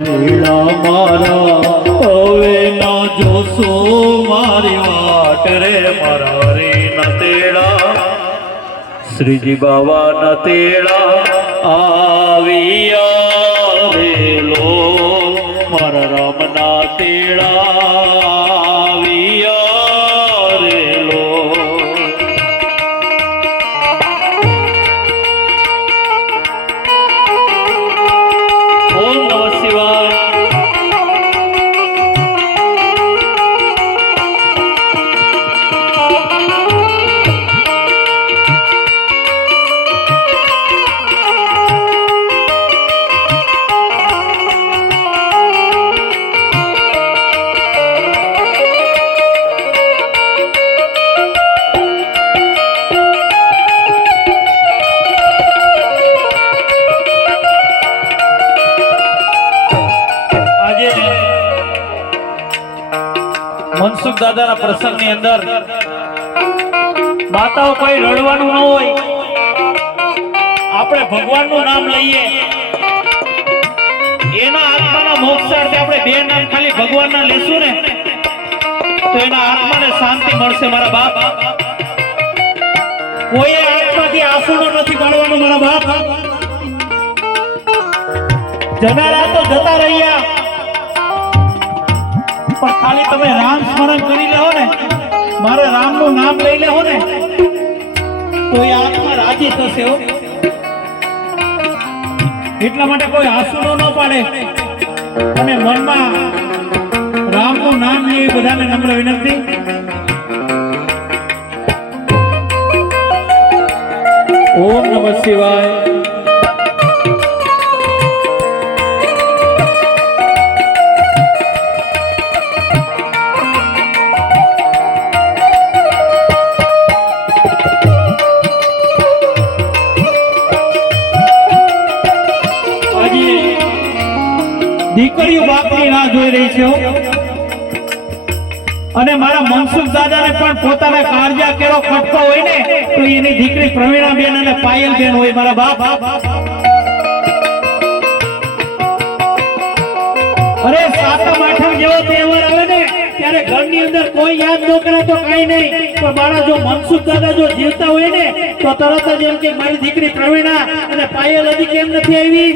તેડા મારા હવે ના જોશો મારી વાટ રે મારા રે ના તેડા શ્રીજી બાવા ના તેડા આવ્યા રે લો મારા રામ ના તેડા આવ્યા રે લો ઓમ નમઃ શિવાય મનસુખ દાદાના પ્રસંગની અંદર માતાઓ કોઈ રડવાનું ન હોય, આપણે ભગવાનનું નામ લઈએ એના આત્માના મોક્ષાર્થે આપણે બે નામ ખાલી ભગવાનના લેશું ને તો એના આત્માને શાંતિ મળશે મારા બાપ. કોઈ આત્માથી આંસુનો નથી પાડવાનું મારા બાપ. જનારા તો જતા રહ્યા પણ ખાલી તમે રામ સ્મરણ કરી લેવો ને, મારે રામનું નામ લઈ લેવો ને તો એ આત્મા રાજી થશે. એટલા માટે કોઈ આંસુનો ન પાડે અને મનમાં રામનું નામ લે. બધાને નમ્ર વિનંતી. ઓમ નમઃ શિવાય. દીકરીઓ બાપની રાહ જોઈ રહી છે અને મારા મનસુખ દાદાને પણ પોતાના કાળજા કેરો ખટકો હોય ને તો એની દીકરી પ્રવીણાબેન અને પાયલબેન હોય મારા બાપ. અરે સાતમ આઠમ જેવો તહેવાર આવે ને ત્યારે ઘરની અંદર કોઈ યાદ ન કરે તો કઈ નહીં, પણ મારા જો મનસુખ દાદા જો જીવતા હોય ને તો તરત જ એમ કે મારી દીકરી પ્રવીણા અને પાયલ હજી કેમ નથી આવી.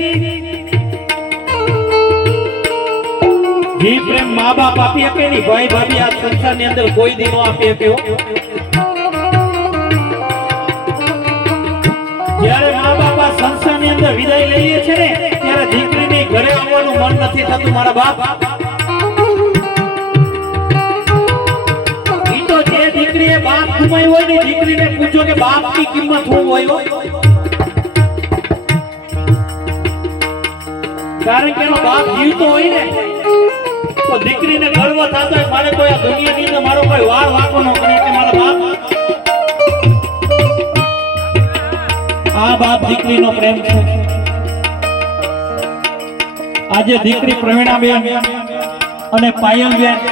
જી પ્રેમ મા બાપ આપી શકે નહીં, ભાઈ ભાભી આ સંસારની અંદર કોઈ દી નો આપી શક્યો. જ્યારે મા બાપ આ સંસારની અંદર વિદાય લઈએ છે ને ત્યારે દીકરીની ઘરે આવવાનું મન નથી થતું મારા બાપ. ઈ તો જે દીકરીએ બાપ ગુમાવ્યો હોય ને દીકરીને પૂછો કે બાપની કિંમત શું હોય. કારણ કે એનો બાપ જીવતો હોય ને તો દીકરીને ગર્વ થતો હોય મારે કોઈ આ દુનિયાની અંદર મારો કોઈ વાર વાંકો ન કરે કે મારા બાપ. આ બાપ દીકરીનો પ્રેમ છે. આજે દીકરી પ્રવીણાબેન અને પાયલબેન